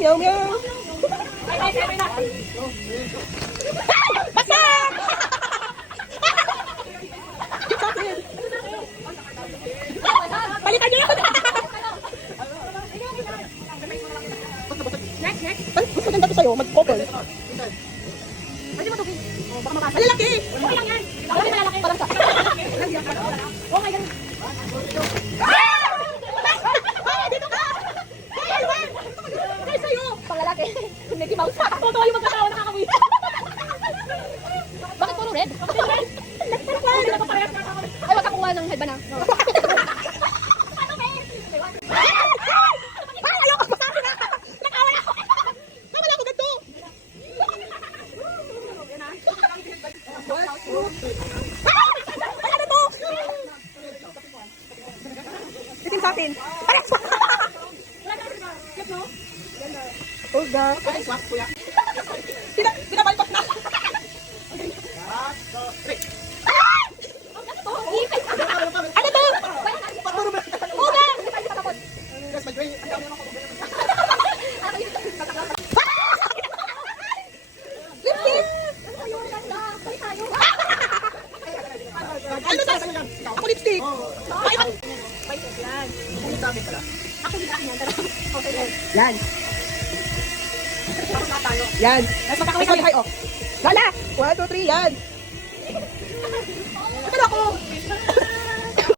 Meow, meow. Basta! Sa akin. Palitan niyo yun. Next, next. Ay, mas maganda to sa'yo, mag-couple. Pwede mo tubig. Oh, baka mabasa. Malalaki! Okay lang yan. Baka di malalaki. Parang sa... Oh my God. Ay, dito ka! Ay, Wen! Ay, sa'yo! Pangalaki. Mickey Mouse. Totoo yung magkatawa nakakawi. Bakit puro red? Bakit red? Ay, wag ka kumuha ng headband ah. Ay, ayoko pa sa akin na! Nakawala ako! Nawala ko ganito! Ay, ano to? Itim sa akin. Pares pa! Oh, God. Pinabalpak na. Ano to? Uga! Lipstick! Ano to? Ako lipstick. Ay, ako. Yan. Yan. Mas hi, oh. Lola! 1, 2, 3, yan. Ano ako?